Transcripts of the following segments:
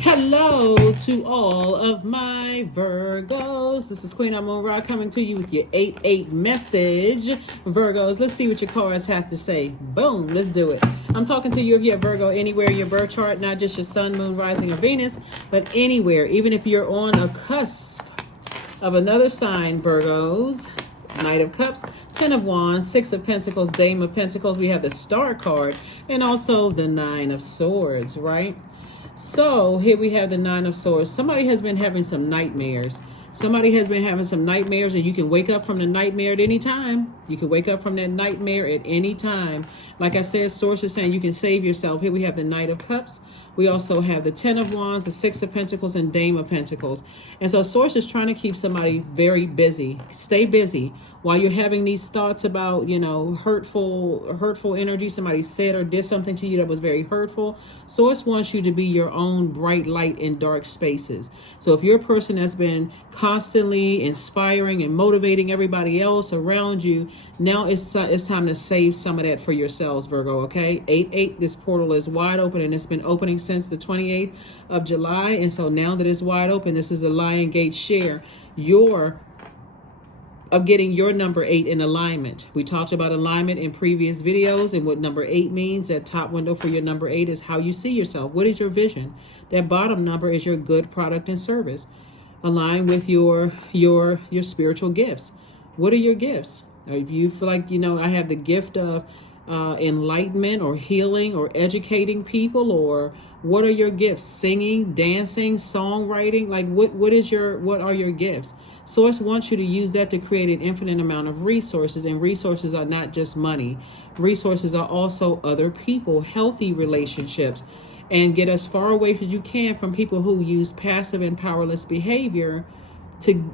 Hello to all of my Virgos. This is Queen Amun Ra coming to you with your 8-8 message. Virgos, let's see what your cards have to say. Boom, let's do it. I'm talking to you if you're Virgo anywhere in your birth chart, not just your sun, moon, rising, or Venus, but anywhere, even if you're on a cusp of another sign, Virgos. Knight of Cups, Ten of Wands, Six of Pentacles, Dame of Pentacles. We have the Star card and also the Nine of Swords, right? So here we have the Nine of Swords. Somebody has been having some nightmares. Somebody has been having some nightmares, and you can wake up from the nightmare at any time. You can wake up from that nightmare at any time. Like I said, Source is saying you can save yourself. Here we have the Knight of Cups. We also have the Ten of Wands, the Six of Pentacles, and Dame of Pentacles. And so Source is trying to keep somebody very busy. Stay busy while you're having these thoughts about, you know, hurtful energy. Somebody said or did something to you that was very hurtful. Source wants you to be your own bright light in dark spaces. So if you're a person that's been constantly inspiring and motivating everybody else around you, now it's time to save some of that for yourselves, Virgo, okay? 8-8, this portal is wide open, and it's been opening since the 28th of July. And so now that it's wide open, this is the Lion Gate share of getting your number 8 in alignment. We talked about alignment in previous videos, and what number 8 means. That top window for your number 8 is how you see yourself. What is your vision? That bottom number is your good product and service. Align with your spiritual gifts. What are your gifts? If you feel like, you know, I have the gift of enlightenment or healing or educating people, or what are your gifts? Singing, dancing, songwriting. Like what are your gifts? Source wants you to use that to create an infinite amount of resources, and resources are not just money. Resources are also other people, healthy relationships, and get as far away as you can from people who use passive and powerless behavior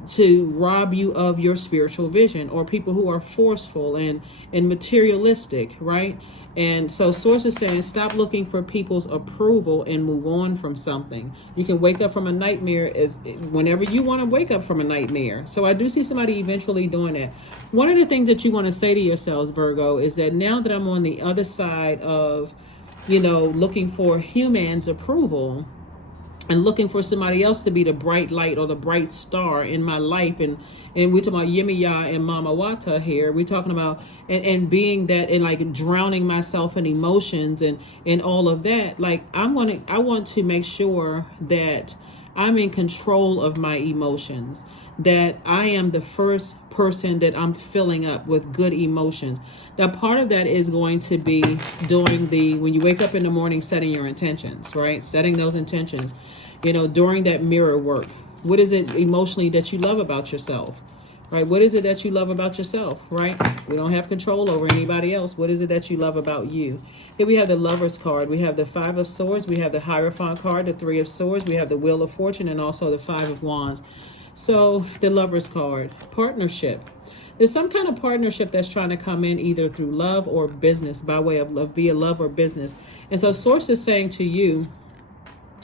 to rob you of your spiritual vision, or people who are forceful and materialistic, right? And so Source is saying stop looking for people's approval and move on from something. You can wake up from a nightmare as whenever you want to wake up from a nightmare. So I do see somebody eventually doing that. One of the things that you want to say to yourselves, Virgo, is that now that I'm on the other side of, you know, looking for humans' approval and looking for somebody else to be the bright light or the bright star in my life, and we're talking about Yemiya and Mama Wata here. We're talking about and being that, and like drowning myself in emotions and all of that. Like I want to make sure that I'm in control of my emotions, that I am the first person that I'm filling up with good emotions. Now, part of that is going to be doing when you wake up in the morning, setting your intentions, right? Setting those intentions, you know, during that mirror work. What is it emotionally that you love about yourself, right? What is it that you love about yourself, right? We don't have control over anybody else. What is it that you love about you? Here we have the Lover's card. We have the Five of Swords. We have the Hierophant card, the Three of Swords. We have the Wheel of Fortune, and also the Five of Wands. So the Lover's card, partnership. There's some kind of partnership that's trying to come in either through love or business, by way of love, via love or business. And so Source is saying to you,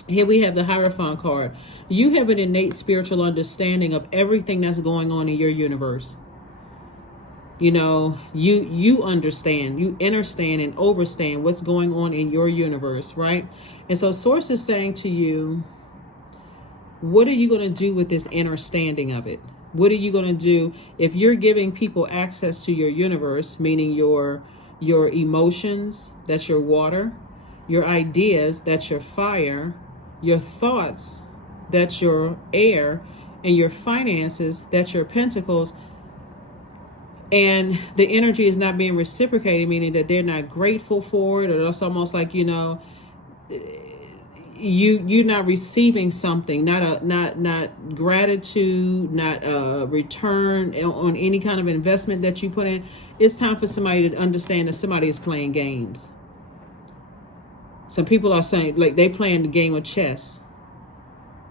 here we have the Hierophant card. You have an innate spiritual understanding of everything that's going on in your universe. You know, you understand, you understand and overstand what's going on in your universe, right? And so Source is saying to you, what are you going to do with this understanding of it? What are you going to do if you're giving people access to your universe, meaning your emotions, that's your water, your ideas, that's your fire, your thoughts, that's your air, and your finances, that's your pentacles, and the energy is not being reciprocated, meaning that they're not grateful for it, or it's almost like, you know, you're not receiving something, not gratitude, not return on any kind of investment that you put in. It's time for somebody to understand that somebody is playing games. Some people are saying, like, they playing the game of chess.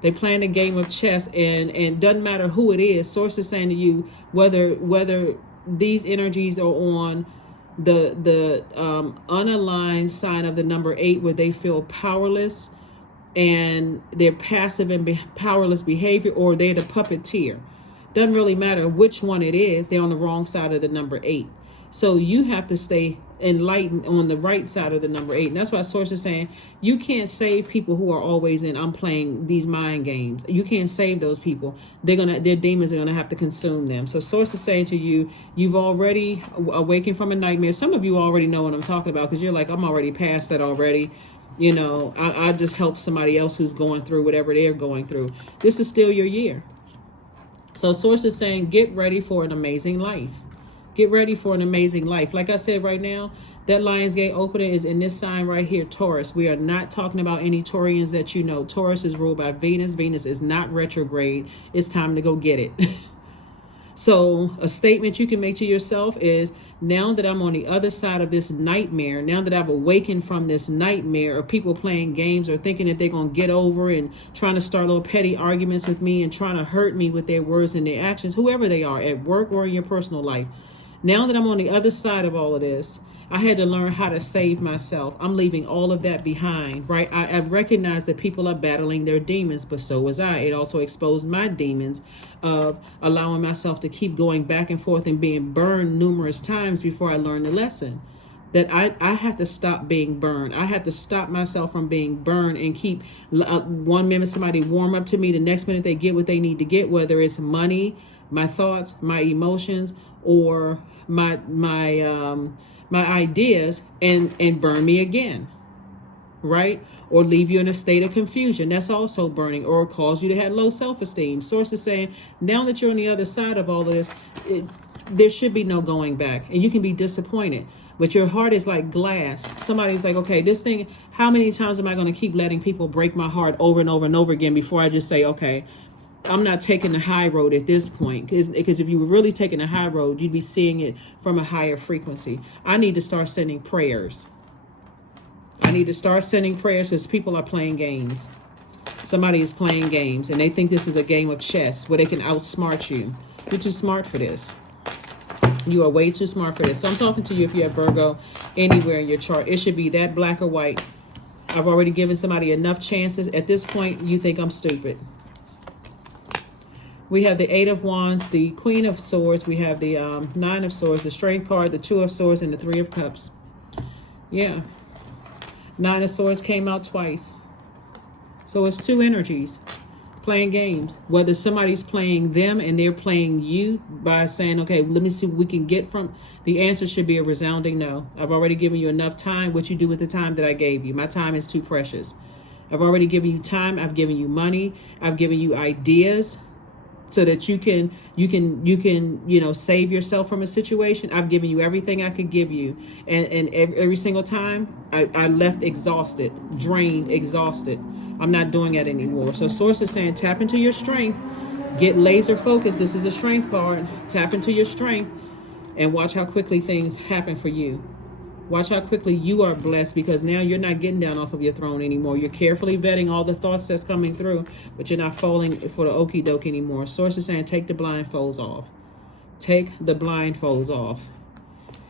They playing the game of chess, and doesn't matter who it is. Source is saying to you, whether these energies are on the unaligned sign of the number 8, where they feel powerless and they're passive and powerless behavior, or they're the puppeteer. Doesn't really matter which one it is. They're on the wrong side of the number 8. So you have to stay enlightened on the right side of the number 8. And that's why Source is saying you can't save people who are always in I'm playing these mind games. You can't save those people. Their demons are gonna have to consume them. So Source is saying to you, you've already awakened from a nightmare. Some of you already know what I'm talking about, because you're like, I'm already past that already. You know, I just help somebody else who's going through whatever they're going through. This is still your year. So Source is saying, get ready for an amazing life. Get ready for an amazing life. Like I said, right now, that Lionsgate opening is in this sign right here, Taurus. We are not talking about any Taurians that you know. Taurus is ruled by Venus. Venus is not retrograde. It's time to go get it. So a statement you can make to yourself is, now that I'm on the other side of this nightmare, now that I've awakened from this nightmare of people playing games or thinking that they're going to get over and trying to start little petty arguments with me and trying to hurt me with their words and their actions, whoever they are, at work or in your personal life. Now that I'm on the other side of all of this, I had to learn how to save myself. I'm leaving all of that behind, right? I recognize that people are battling their demons, but so was I. It also exposed my demons of allowing myself to keep going back and forth and being burned numerous times before I learned the lesson. That I have to stop being burned. I have to stop myself from being burned and keep, one minute somebody warm up to me, the next minute they get what they need to get, whether it's money, my thoughts, my emotions, or my ideas, and burn me again, right? Or leave you in a state of confusion. That's also burning, or cause you to have low self-esteem. Source is saying, now that you're on the other side of all of this, there should be no going back, and you can be disappointed, but your heart is like glass. Somebody's like, okay, this thing, how many times am I going to keep letting people break my heart over and over and over again before I just say, okay, I'm not taking the high road at this point, because if you were really taking the high road, you'd be seeing it from a higher frequency. I need to start sending prayers. I need to start sending prayers, because people are playing games. Somebody is playing games, and they think this is a game of chess where they can outsmart you. You're too smart for this. You are way too smart for this. So I'm talking to you if you have Virgo anywhere in your chart. It should be that black or white. I've already given somebody enough chances. At this point, you think I'm stupid. We have the 8 of Wands, the Queen of Swords. We have the 9 of Swords, the Strength card, the 2 of Swords, and the 3 of Cups. Yeah. 9 of Swords came out twice. So it's two energies playing games. Whether somebody's playing them and they're playing you by saying, okay, let me see what we can get from. The answer should be a resounding no. I've already given you enough time. What you do with the time that I gave you. My time is too precious. I've already given you time. I've given you money. I've given you ideas, so that you can save yourself from a situation. I've given you everything I could give you, and every single time I left exhausted, drained, exhausted. I'm not doing that anymore. So Source is saying, tap into your strength, get laser focused. This is a strength card. Tap into your strength and watch how quickly things happen for you. Watch how quickly you are blessed, because now you're not getting down off of your throne anymore. You're carefully vetting all the thoughts that's coming through, but you're not falling for the okie doke anymore. Source is saying, take the blindfolds off. Take the blindfolds off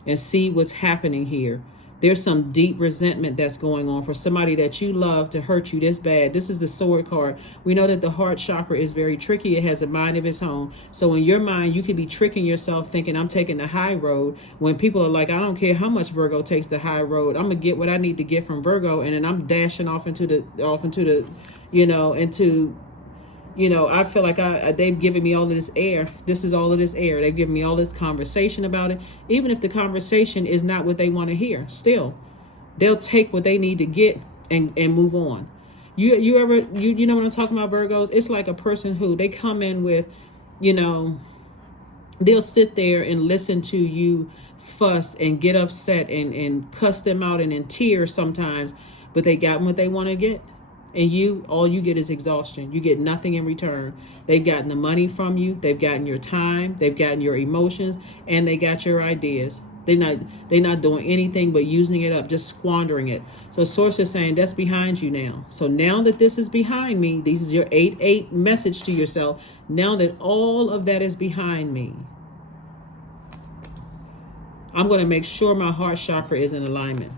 and see what's happening here. There's some deep resentment that's going on for somebody that you love to hurt you this bad. This is the Sword card. We know that the heart chakra is very tricky. It has a mind of its own. So in your mind, you could be tricking yourself thinking I'm taking the high road, when people are like, I don't care how much Virgo takes the high road. I'm going to get what I need to get from Virgo, and then I'm dashing off into the I feel like they've given me all of this air. This is all of this air. They've given me all this conversation about it. Even if the conversation is not what they want to hear, still, they'll take what they need to get and move on. You know what I'm talking about, Virgos? It's like a person who they come in with, they'll sit there and listen to you fuss and get upset and cuss them out and in tears sometimes, but they got what they want to get. And all you get is exhaustion. You get nothing in return. They've gotten the money from you. They've gotten your time. They've gotten your emotions, and they got your ideas. They're not doing anything but using it up, just squandering it. So Source is saying that's behind you now. So now that this is behind me, this is your 8-8 message to yourself. Now that all of that is behind me, I'm going to make sure my heart chakra is in alignment.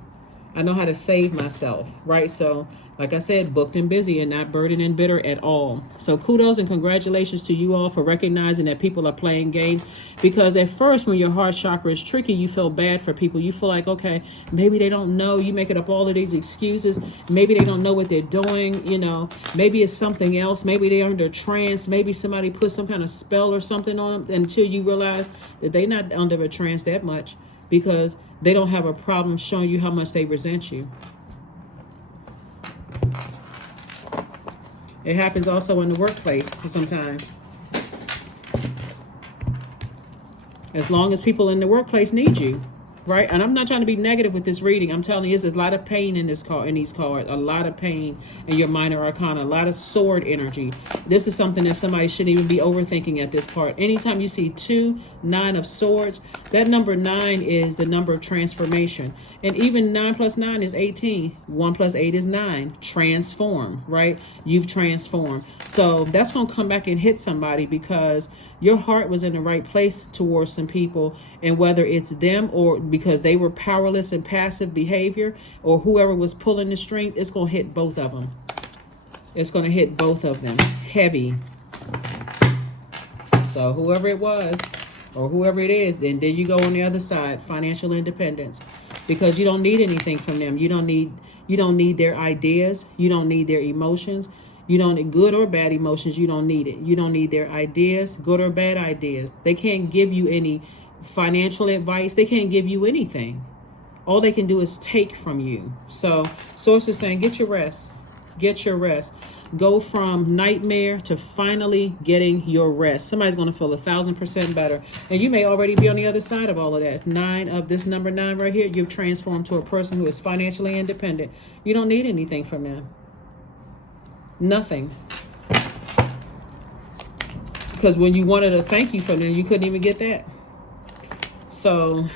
I know how to save myself, right? So like I said, booked and busy and not burdened and bitter at all. So kudos and congratulations to you all for recognizing that people are playing games. Because at first, when your heart chakra is tricky, you feel bad for people. You feel like, okay, maybe they don't know. You making up all of these excuses. Maybe they don't know what they're doing. You know, maybe it's something else. Maybe they're under trance. Maybe somebody put some kind of spell or something on them, until you realize that they're not under a trance that much, because they don't have a problem showing you how much they resent you. It happens also in the workplace sometimes. As long as people in the workplace need you, right? And I'm not trying to be negative with this reading. I'm telling you, there's a lot of pain in this card, in these cards. A lot of pain in your minor arcana. A lot of sword energy. This is something that somebody shouldn't even be overthinking at this part. Anytime you see 2, 9 of swords, that number 9 is the number of transformation. And even 9 plus 9 is 18. 1 plus 8 is 9. Transform, right? You've transformed. So that's going to come back and hit somebody, because your heart was in the right place towards some people, and whether it's them or because they were powerless and passive behavior, or whoever was pulling the strings, it's going to hit both of them. It's going to hit both of them heavy. So whoever it was, or whoever it is, then there you go on the other side, financial independence, because you don't need anything from them. You don't need their ideas. You don't need their emotions. You don't need good or bad emotions. You don't need it. You don't need their ideas, good or bad ideas. They can't give you any financial advice. They can't give you anything. All they can do is take from you. So Source is saying, get your rest. Get your rest. Go from nightmare to finally getting your rest. Somebody's going to feel 1,000% better. And you may already be on the other side of all of that. 9 of this number 9 right here, you've transformed to a person who is financially independent. You don't need anything from them. Nothing. Because when you wanted a thank you from them, you couldn't even get that. So,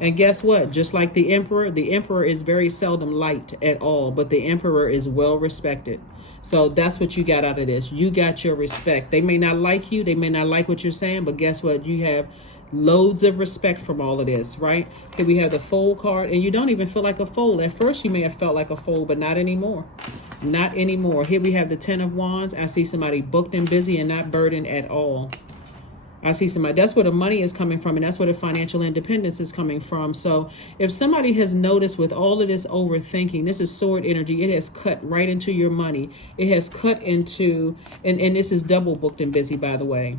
and guess what? Just like the emperor is very seldom liked at all, but the emperor is well respected. So that's what you got out of this. You got your respect. They may not like you. They may not like what you're saying, but guess what? You have loads of respect from all of this, right? Here we have the Fool card, and you don't even feel like a fool. At first you may have felt like a fool, but not anymore. Not anymore. Here we have the 10 of Wands. I see somebody booked and busy and not burdened at all. I see somebody, that's where the money is coming from, and that's where the financial independence is coming from. So if somebody has noticed with all of this overthinking, this is sword energy, it has cut right into your money. It has cut into, and this is double booked and busy, by the way.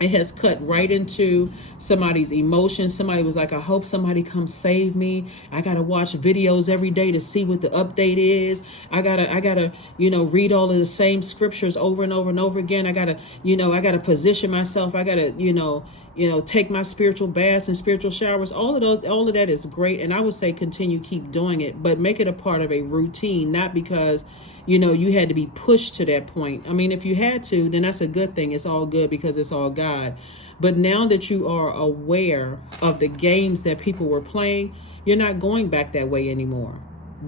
It has cut right into somebody's emotions. Somebody was like, I hope somebody comes save me. I got to watch videos every day to see what the update is. I gotta, read all of the same scriptures over and over and over again. I gotta position myself. I gotta, take my spiritual baths and spiritual showers. All of that is great. And I would say keep doing it, but make it a part of a routine, not because you had to be pushed to that point. I mean, if you had to, then that's a good thing. It's all good because it's all God. But now that you are aware of the games that people were playing, you're not going back that way anymore.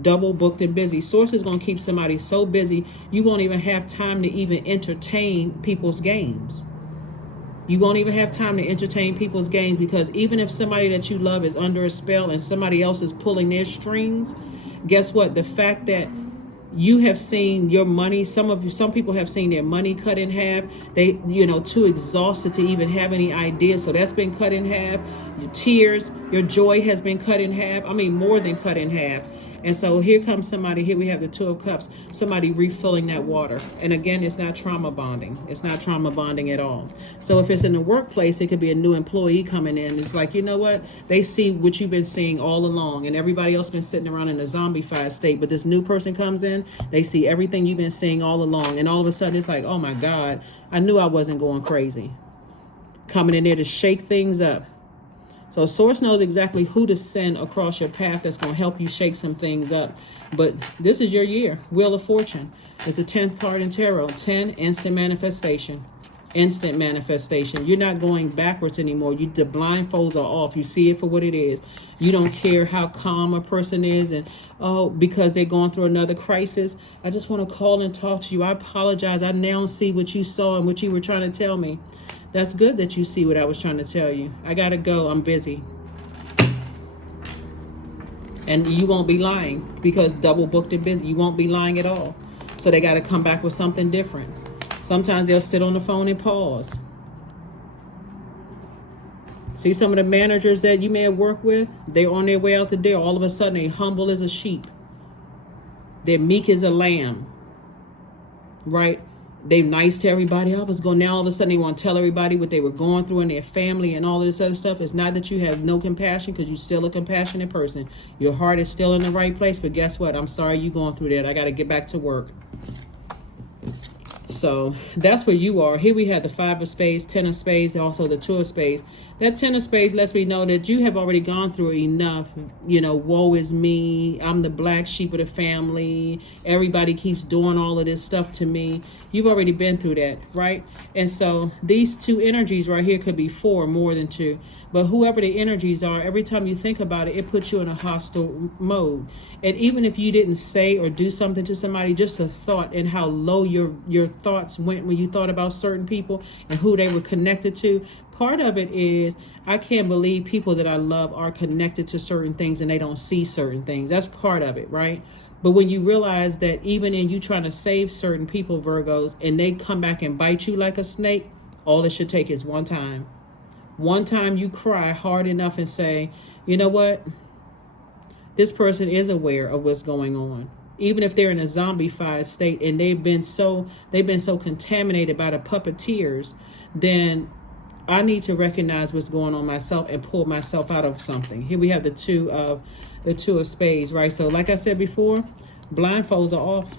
Double booked and busy. Source is going to keep somebody so busy, you won't even have time to even entertain people's games. You won't even have time to entertain people's games, because even if somebody that you love is under a spell and somebody else is pulling their strings, guess what? The fact that you have seen your money, some people have seen their money cut in half. They, too exhausted to even have any ideas. So that's been cut in half. Your tears, your joy has been cut in half. I mean, more than cut in half. And so here comes somebody, here we have the 2 of Cups, somebody refilling that water. And again, it's not trauma bonding. It's not trauma bonding at all. So if it's in the workplace, it could be a new employee coming in. It's like, you know what? They see what you've been seeing all along, and everybody else been sitting around in a zombified state. But this new person comes in, they see everything you've been seeing all along. And all of a sudden it's like, oh my God, I knew I wasn't going crazy. Coming in there to shake things up. So Source knows exactly who to send across your path that's going to help you shake some things up. But this is your year. Wheel of Fortune. It's the 10th card in Tarot. 10, instant manifestation. Instant manifestation. You're not going backwards anymore. The blindfolds are off. You see it for what it is. You don't care how calm a person is and, because they're going through another crisis. I just want to call and talk to you. I apologize. I now see what you saw and what you were trying to tell me. That's good that you see what I was trying to tell you. I got to go. I'm busy. And you won't be lying because double booked and busy. You won't be lying at all. So they got to come back with something different. Sometimes they'll sit on the phone and pause. See some of the managers that you may have worked with, they're on their way out the door. All of a sudden, they're humble as a sheep. They're meek as a lamb, right? They're nice to everybody. I was going, now all of a sudden they want to tell everybody what they were going through in their family and all of this other stuff. It's not that you have no compassion, because you're still a compassionate person. Your heart is still in the right place, but guess what? I'm sorry you're going through that. I got to get back to work. So that's where you are. Here we have the 5 of spades, 10 of spades, also the 2 of spades. That 10 of spades lets me know that you have already gone through enough. You know, woe is me. I'm the black sheep of the family. Everybody keeps doing all of this stuff to me. You've already been through that, right? And so these 2 energies right here could be 4, more than 2. But whoever the energies are, every time you think about it, it puts you in a hostile mode. And even if you didn't say or do something to somebody, just a thought and how low your thoughts went when you thought about certain people and who they were connected to. Part of it is, I can't believe people that I love are connected to certain things and they don't see certain things. That's part of it, right? But when you realize that even in you trying to save certain people, Virgos, and they come back and bite you like a snake, all it should take is one time. One time you cry hard enough and say, you know what? This person is aware of what's going on. Even if they're in a zombified state and they've been so contaminated by the puppeteers, then I need to recognize what's going on myself and pull myself out of something. Here we have the two of spades, right? So like I said before, blindfolds are off.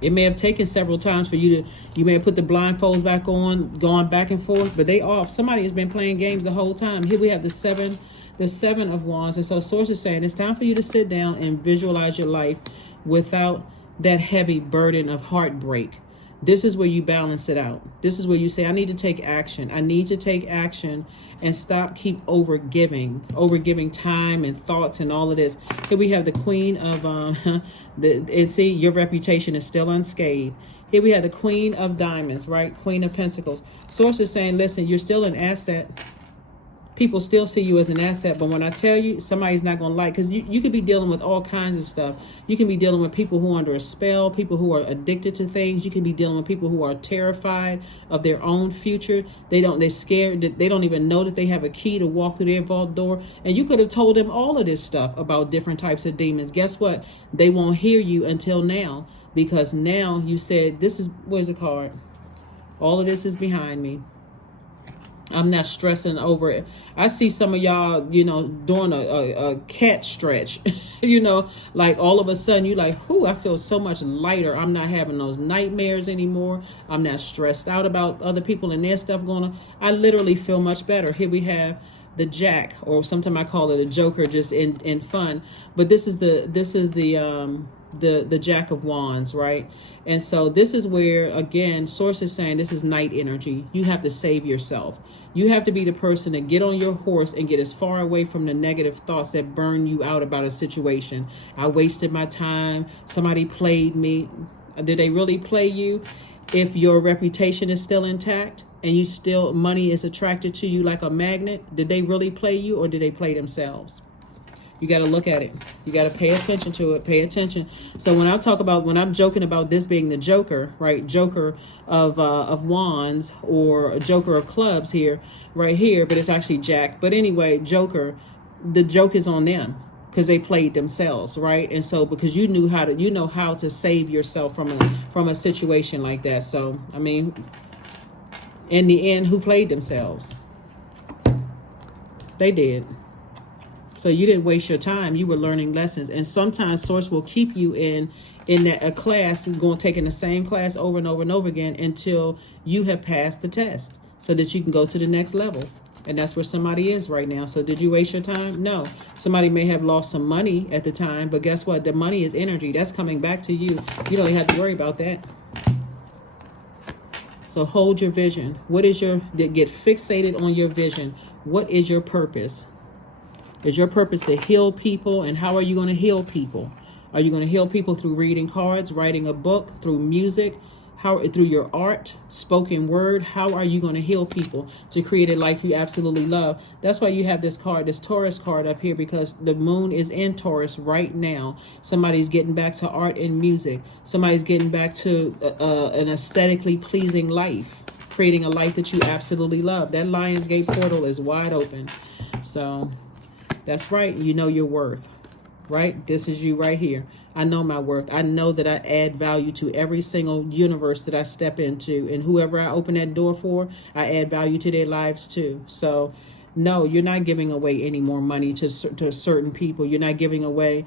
It may have taken several times for you may have put the blindfolds back on, gone back and forth, but they off. Somebody has been playing games the whole time. Here we have the 7 of wands. And so source is saying it's time for you to sit down and visualize your life without that heavy burden of heartbreak. This is where you balance it out. This is where you say, I need to take action. I need to take action and keep overgiving time and thoughts and all of this. Here we have the Queen of, and see, your reputation is still unscathed. Here we have the Queen of Diamonds, right? Queen of Pentacles. Source is saying, listen, you're still an asset. People still see you as an asset, but when I tell you, somebody's not going to like, because you could be dealing with all kinds of stuff. You can be dealing with people who are under a spell, people who are addicted to things. You can be dealing with people who are terrified of their own future. They're scared that they don't even know that they have a key to walk through their vault door. And you could have told them all of this stuff about different types of demons. Guess what? They won't hear you until now, because now you said, where's the card? All of this is behind me. I'm not stressing over it. I see some of y'all, doing a cat stretch, like all of a sudden you like, whoo, I feel so much lighter. I'm not having those nightmares anymore. I'm not stressed out about other people and their stuff going on. I literally feel much better. Here we have the Jack, or sometimes I call it a Joker, just in fun. But this is the Jack of Wands, right? And so this is where, again, source is saying this is night energy. You have to save yourself. You have to be the person to get on your horse and get as far away from the negative thoughts that burn you out about a situation. I wasted my time. Somebody played me. Did they really play you? If your reputation is still intact and money is attracted to you like a magnet, did they really play you, or did they play themselves? You got to look at it. You got to pay attention to it. Pay attention. So when I'm joking about this being the Joker, right? Joker of Wands, or a Joker of Clubs here, right here, but it's actually Jack. But anyway, Joker, the joke is on them because they played themselves, right? And so because you know how to save yourself from a situation like that. So I mean, in the end, who played themselves? They did. So you didn't waste your time. You were learning lessons. And sometimes source will keep you in a class and taking the same class over and over and over again until you have passed the test, so that you can go to the next level. And that's where somebody is right now. So did you waste your time? No. Somebody may have lost some money at the time, but guess what? The money is energy. That's coming back to you. You don't have to worry about that. So hold your vision. Get fixated on your vision. What is your purpose? Is your purpose to heal people? And how are you going to heal people? Are you going to heal people through reading cards, writing a book, through music? How, through your art, spoken word, how are you going to heal people to create a life you absolutely love? That's why you have this card, this Taurus card up here, because the moon is in Taurus right now. Somebody's getting back to art and music. Somebody's getting back to an aesthetically pleasing life, creating a life that you absolutely love. That Lionsgate portal is wide open. So that's right. You know your worth, right? This is you right here. I know my worth. I know that I add value to every single universe that I step into, and whoever I open that door for, I add value to their lives too. So no, you're not giving away any more money to certain people. You're not giving away,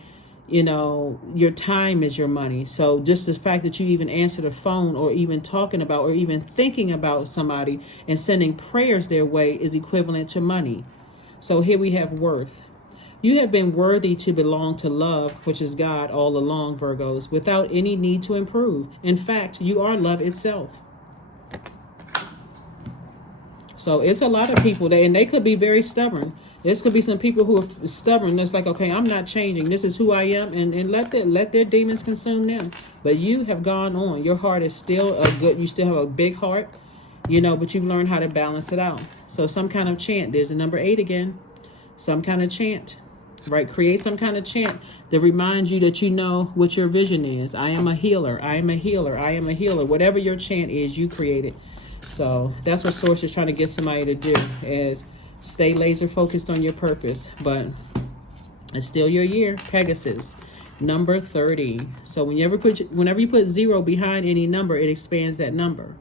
you know, your time is your money. So just the fact that you even answer the phone, or even talking about, or even thinking about somebody and sending prayers their way is equivalent to money. So here we have worth. You have been worthy to belong to love, which is God, all along, Virgos, without any need to improve. In fact, you are love itself. So it's a lot of people that, and they could be very stubborn. There's could be some people who are stubborn. It's like, okay, I'm not changing. This is who I am, and let their demons consume them. But you have gone on. Your heart is still you still have a big heart, you know, but you've learned how to balance it out. So some kind of chant. There's a number 8 again. Some kind of chant. Right? Create some kind of chant that reminds you that you know what your vision is. I am a healer. I am a healer. I am a healer. Whatever your chant is, you create it. So that's what Source is trying to get somebody to do, is stay laser focused on your purpose. But it's still your year, Pegasus. Number 30. So whenever you put 0 behind any number, it expands that number.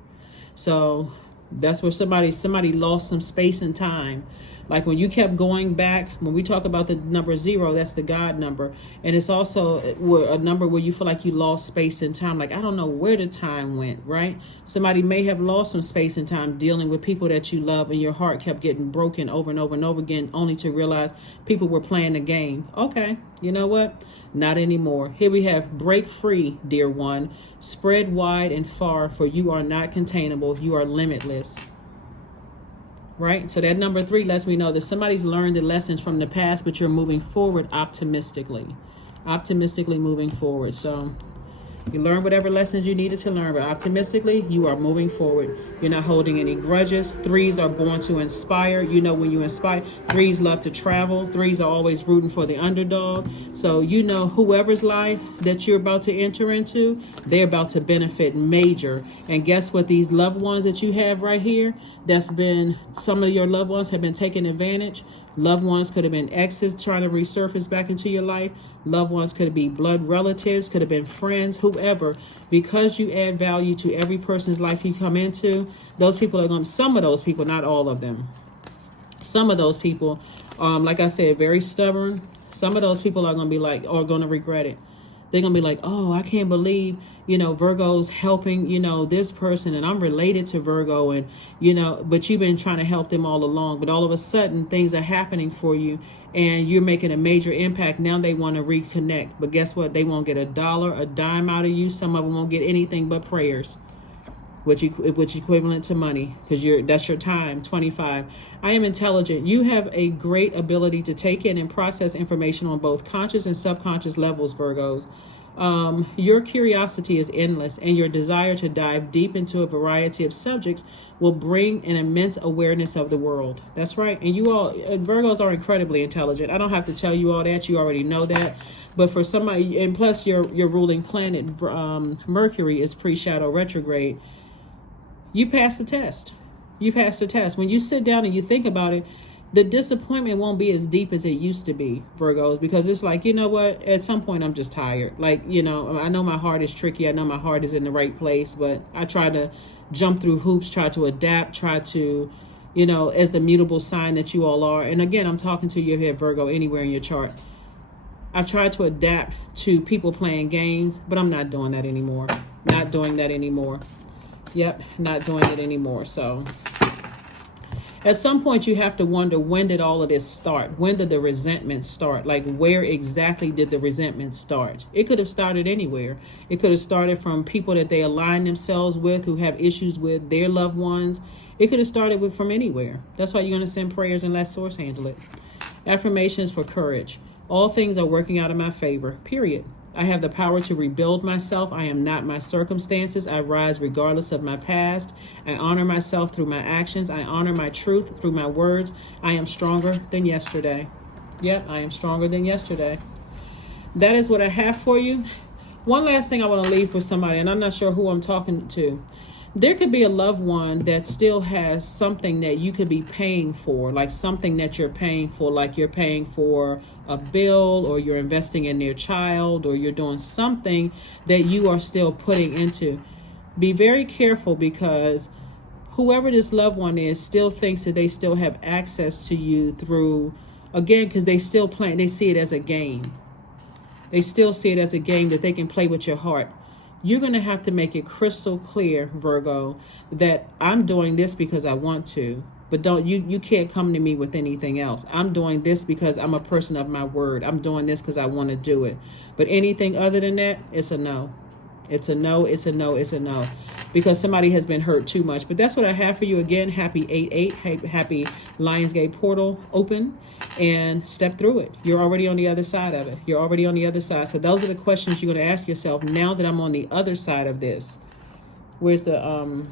So that's where somebody lost some space and time. Like when you kept going back, when we talk about the number 0, that's the God number. And it's also a number where you feel like you lost space and time. Like, I don't know where the time went, right? Somebody may have lost some space and time dealing with people that you love, and your heart kept getting broken over and over and over again, only to realize people were playing the game. Okay, you know what? Not anymore. Here we have break free, dear one. Spread wide and far, for you are not containable. You are limitless. Right? So that number 3 lets me know that somebody's learned the lessons from the past, but you're moving forward optimistically. Optimistically moving forward. So you learn whatever lessons you needed to learn, but optimistically, you are moving forward. You're not holding any grudges. 3s are born to inspire. You know, when you inspire, 3s love to travel. 3s are always rooting for the underdog. So you know whoever's life that you're about to enter into, they're about to benefit major. And guess what? These loved ones that you have right here, some of your loved ones have been taken advantage. Loved ones could have been exes trying to resurface back into your life. Loved ones could be blood relatives, could have been friends, whoever. Because you add value to every person's life you come into, those people are going to, some of those people, not all of them. Some of those people, like I said, very stubborn. Some of those people are going to be like, or going to regret it. They're going to be like, oh, I can't believe, you know, Virgo's helping, you know, this person, and I'm related to Virgo, and, you know, but you've been trying to help them all along. But all of a sudden, things are happening for you, and you're making a major impact. Now they want to reconnect. But guess what? They won't get a dollar, a dime out of you. Some of them won't get anything but prayers, which equivalent to money, because that's your time. 25. I am intelligent. You have a great ability to take in and process information on both conscious and subconscious levels, Virgos. Your curiosity is endless, and your desire to dive deep into a variety of subjects will bring an immense awareness of the world. That's right. And you all, Virgos, are incredibly intelligent. I don't have to tell you all that. You already know that. But for somebody, and plus your ruling planet, Mercury, is pre-shadow retrograde. You pass the test. You pass the test. When you sit down and you think about it, the disappointment won't be as deep as it used to be, Virgos, because it's like, you know what, at some point I'm just tired. Like, you know, I know my heart is tricky. I know my heart is in the right place, but I try to jump through hoops, try to adapt, try to, you know, as the mutable sign that you all are. And again, I'm talking to you here, Virgo, anywhere in your chart. I've tried to adapt to people playing games, but I'm not doing that anymore. Not doing that anymore. Yep, not doing it anymore. So at some point you have to wonder, when did all of this start? When did the resentment start? Like, where exactly did the resentment start? It could have started anywhere. It could have started from people that they align themselves with, who have issues with their loved ones. It could have started from anywhere. That's why you're going to send prayers and let Source handle it. Affirmations for courage. All things are working out in my favor, period. I have the power to rebuild myself. I am not my circumstances. I rise regardless of my past. I honor myself through my actions. I honor my truth through my words. I am stronger than yesterday. Yep, I am stronger than yesterday. That is what I have for you. One last thing I want to leave for somebody, and I'm not sure who I'm talking to. There could be a loved one that still has something that you could be paying for, like something that you're paying for, like you're paying for a bill, or you're investing in their child, or you're doing something that you are still putting into. Be very careful, because whoever this loved one is still thinks that they still have access to you through, again, because they still play, they see it as a game. They still see it as a game that they can play with your heart. You're going to have to make it crystal clear, Virgo, that I'm doing this because I want to, but you can't come to me with anything else. I'm doing this because I'm a person of my word. I'm doing this because I want to do it. But anything other than that, it's a no. It's a no, it's a no, it's a no. Because somebody has been hurt too much. But that's what I have for you. Again, happy 8/8. Happy Lionsgate portal open. And step through it. You're already on the other side of it. You're already on the other side. So those are the questions you're going to ask yourself now that I'm on the other side of this. Where's the,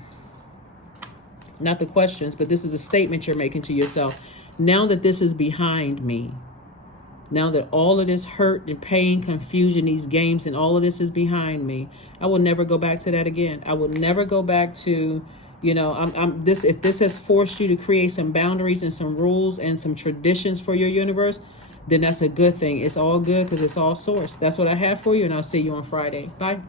not the questions, but this is a statement you're making to yourself. Now that this is behind me, now that all of this hurt and pain, confusion, these games, and all of this is behind me, I will never go back to that again. I will never go back to, you know, if this has forced you to create some boundaries and some rules and some traditions for your universe, then that's a good thing. It's all good because it's all source. That's what I have for you, and I'll see you on Friday. Bye.